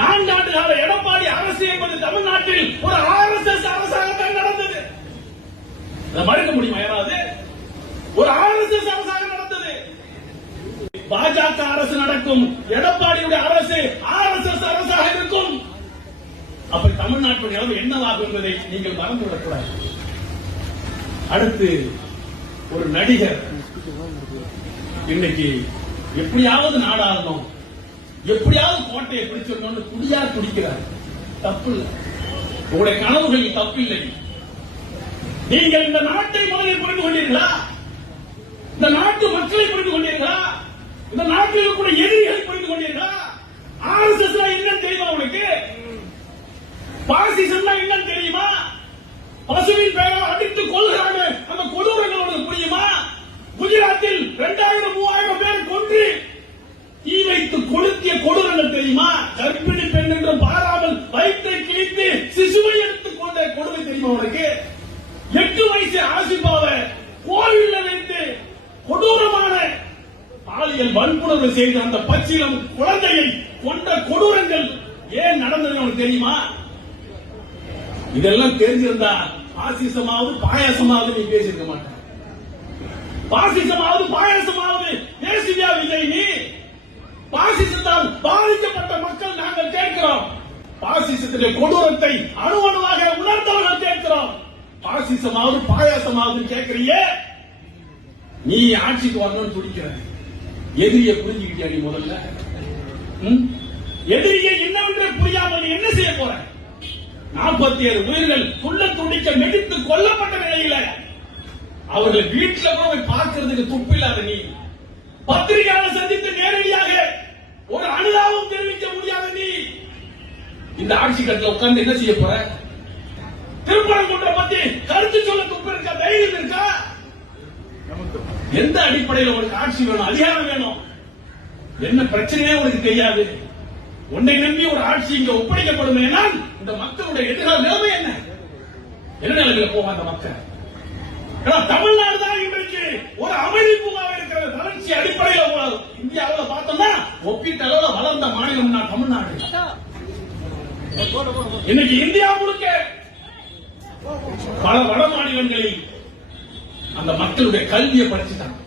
நான்காண்டு கால எடப்பாடி அரசு என்பது தமிழ்நாட்டில் ஒரு ஆர் எஸ் எஸ் அரசாங்கத்தான் நடந்தது. அதை மறுக்க முடியுமா யாராவது? ஒரு ஆர் எஸ் எஸ் அரசாங்கம் நடந்தது. பாஜக அரசு நடக்கும் எடப்பாடியுடைய அரசு ஆர் எஸ் எஸ் அரசாக இருக்கும். அப்ப தமிழ்நாட்டின் நிலைமை என்னவாகும் என்பதை நீங்கள் மறந்துவிடக்கூடாது அடுத்து ஒரு நடிகர். இன்னைக்கு எப்படியாவது நாடாளணும் எப்படியாவது கோட்டையை பிடிச்சிடணும்னு குடியார் குடிக்கிறார். தப்பு இல்லை உங்களுடைய தப்பு இல்லை நீங்கள் இந்த நாட்டை முதலில் புரிந்து கொண்டீர்களா? இந்த நாட்டு மக்களை புரிந்து கொண்டீர்களா? இந்த நாட்டில் இருக்கக்கூடிய எதிரிகளை புரிந்து கொண்டீர்களா? ஆர் எஸ் எஸ் என்னன்னு தெரியுமா உனக்கு பாசிசம் என்னன்னு தெரியுமா? பசுவின் பெயர் அடித்து கொள்கிறாங்க அந்த கொடூரங்கள் உனக்கு புரியுமா குஜராத்தில் இரண்டாயிரம் மூவாயிரம் பேர் கொன்று தீ வைத்து கொளுத்திய கொடூரங்கள் தெரியுமா? கர்ப்பிணி பெண் என்று பாராமல் வயிற்றை கிழித்து சிசுவை எடுத்துக் கொண்ட கொடுமை தெரியுமா உனக்கு? எட்டு வயசு ஆசிப்பாவ கோவில்ல வைத்து கொடூரமான பாலியல் வன்புணர்வு செய்த அந்த பச்சிலம் குழந்தையை கொண்ட கொடூரங்கள் ஏன் நடந்தது உனக்கு தெரியுமா? இதெல்லாம் தெரிஞ்சிருந்தா பாசிசமாவது பாயாசமாவது நீ பேசியிருக்க மாட்டேன் பாசிசமாவது பாயாசமாவது பேசுவியா விஜய் நீ? பாசிசத்தால் பாதிக்கப்பட்ட மக்கள் நாங்கள் கேட்கிறோம். பாசிசத்திலே கொடூரத்தை அணு அணுவாக உணர்ந்தவர்கள் கேட்கிறோம். பாசிசமாவது பாயாசமாவது கேட்கறியே. நீ ஆட்சிக்கு வரணும்னு துடிக்கிற. எதிரியை புரிஞ்சுக்கிட்டியா நீ முதல்ல? எதிரியை என்னவென்று புரியாமல் என்ன செய்ய போற? நாற்பத்தி ஏழு உயிர்கள் துள்ள துடிக்க நெடித்து கொல்லப்பட்ட நிலையில அவர்கள் வீட்டுல கூட போய் பார்க்கிறதுக்கு துப்பில்லாத நீ. பத்திரிகையாளர் சந்தித்து நேரடியாக ஒரு அனுதாபம் தெரிவிக்க முடியாத நீ இந்த ஆட்சி கட்டில உட்கார்ந்து என்ன செய்ய போற? திருப்பரங்குன்றம் பத்தி கருத்து சொல்ல துப்பு இருக்கா தைரியம் இருக்கா? எந்த அடிப்படையில் உனக்கு ஆட்சி வேணும் அதிகாரம் வேணும்? என்ன பிரச்சனையே உனக்கு தெரியாது. உன்னை நம்பி ஒரு ஆட்சி இங்க ஒப்படைக்கப்படும் என்றால் இந்த மக்களுடைய எதிர்கால நிலைமை என்ன? என்ன நிலைமையில போவாங்க அந்த மக்கள்? ஏன்னா தமிழ்நாடு தான் இன்றைக்கு ஒரு அமைதி பூங்காக இருக்கிற வளர்ச்சி அடிப்படையில் இந்திய இந்தியாவுல பார்த்தோம்னா ஒப்பீட்டு அளவுல வளர்ந்த மாநிலம்னா தமிழ்நாடு. இன்னைக்கு இந்தியா முழுக்க பல வட மாநிலங்களில் அந்த மக்களுடைய கல்வியை படிச்சுட்டாங்க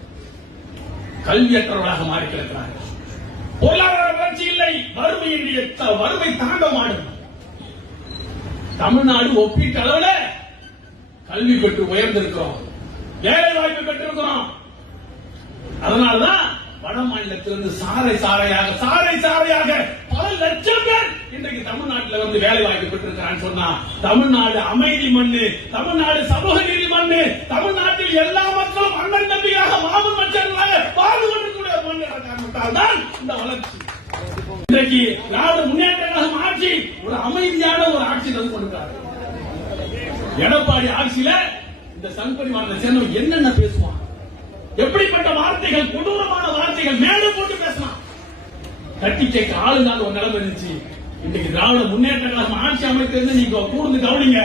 கல்வியற்றவர்களாக மாறிக்கிறார்கள் பொருளாதார வளர்ச்சி இல்லை. வறுமையினுடைய வறுமை தாண்ட தாண்டமாடும் தமிழ்நாடு ஒப்பீட்டு அளவில் கல்வி பெற்று உயர்ந்திருக்கிறோம். வேலை வாய்ப்பு பெற்றிருக்கிறோம். அதனால்தான் வட மாநிலத்திலிருந்து சாறை சாறையாக சாறை சாறையாக பல லட்சம் இன்றைக்கு தமிழ்நாட்டில் வந்து வேலை வாய்ப்பு பெற்றிருக்கிறான்னு சொன்னா தமிழ்நாடு அமைதி மண்ணு தமிழ்நாடு சமூக நீதி மண்ணு தமிழ்நாட்டில் எல்லா மக்களும் அண்ணன் தம்பியாக மாமன் மச்சர்களாக வாழ்ந்து கொண்டிருக்கிற மண்ணு காரணத்தால்தான் இந்த வளர்ச்சி. இன்றைக்கு நாடு முன்னேற்ற கழகம் ஆட்சி ஒரு அமைதியான ஒரு ஆட்சி தந்து கொண்டிருக்காரு எடப்பாடி ஆட்சியில இந்த சன்பரிமாரத்தை சேர்ந்தவன் என்னென்ன பேசுவான்? எப்படிப்பட்ட வார்த்தைகள் கொடூரமான வார்த்தைகள் மேல போட்டு பேசலாம். தட்டி கேட்க ஆளுநாள் ஒரு நிலைமை இருந்துச்சு. இன்னைக்கு திராவிட முன்னேற்ற கழகம் ஆட்சி அமைத்திருந்து நீங்க கூர்ந்து கவனிங்க.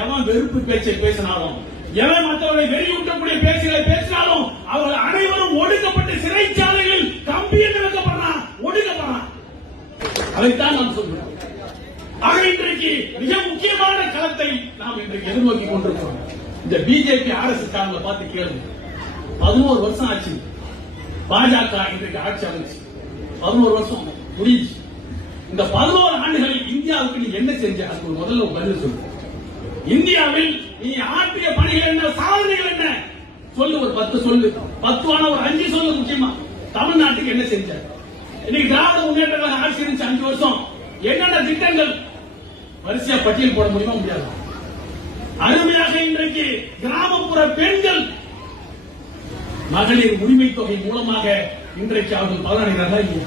எவன் வெறுப்பு பேச்சை பேசினாலும் எவன் மற்றவர்களை வெறியூட்டக்கூடிய பேச்சுகளை பேசினாலும் அவர்கள் அனைவரும் ஒடுக்கப்பட்டு சிறைச்சாலைகளில் கம்பி என்று வைக்கப்படுறான் ஒடுக்கப்படுறான் அதைத்தான் நான் சொல்கிறோம். ஆக இன்றைக்கு மிக முக்கியமான களத்தை நாம் இன்றைக்கு எதிர்நோக்கி கொண்டிருக்கிறோம். இந்த பிஜேபி அரசு காரங்களை பார்த்து கேளுங்க. பதினோரு வருஷம் ஆச்சு. பாஜக இன்றைக்கு ஆட்சி அமைச்சு. பதினோரு வருஷம். முடிஞ்சு இந்த பதினோரு ஆண்டுகளில் இந்தியாவுக்கு நீ என்ன செஞ்ச? அதுக்கு முதல்ல பதில் சொல்லு. இந்தியாவில் நீ ஆற்றிய பணிகள் என்ன? சாதனைகள் என்ன? சொல்லு ஒரு பத்து சொல்லு. பத்து வேணா ஒரு அஞ்சு சொல்லு முக்கியமா. தமிழ்நாட்டுக்கு என்ன செஞ்ச? இன்னைக்கு திராவிட முன்னேற்ற கழக ஆட்சி இருந்துச்சு அஞ்சு வருஷம். என்னென்ன திட்டங்கள்? வரிசையா பட்டியல் போட முடியுமா முடியாது? அருமையாக இன்றைக்கு கிராமப்புற பெண்கள் மகளிர் உரிமை தொகை மூலமாக இன்றைக்கு அவர்கள் பலனடைகிறார்கள் இல்லையா?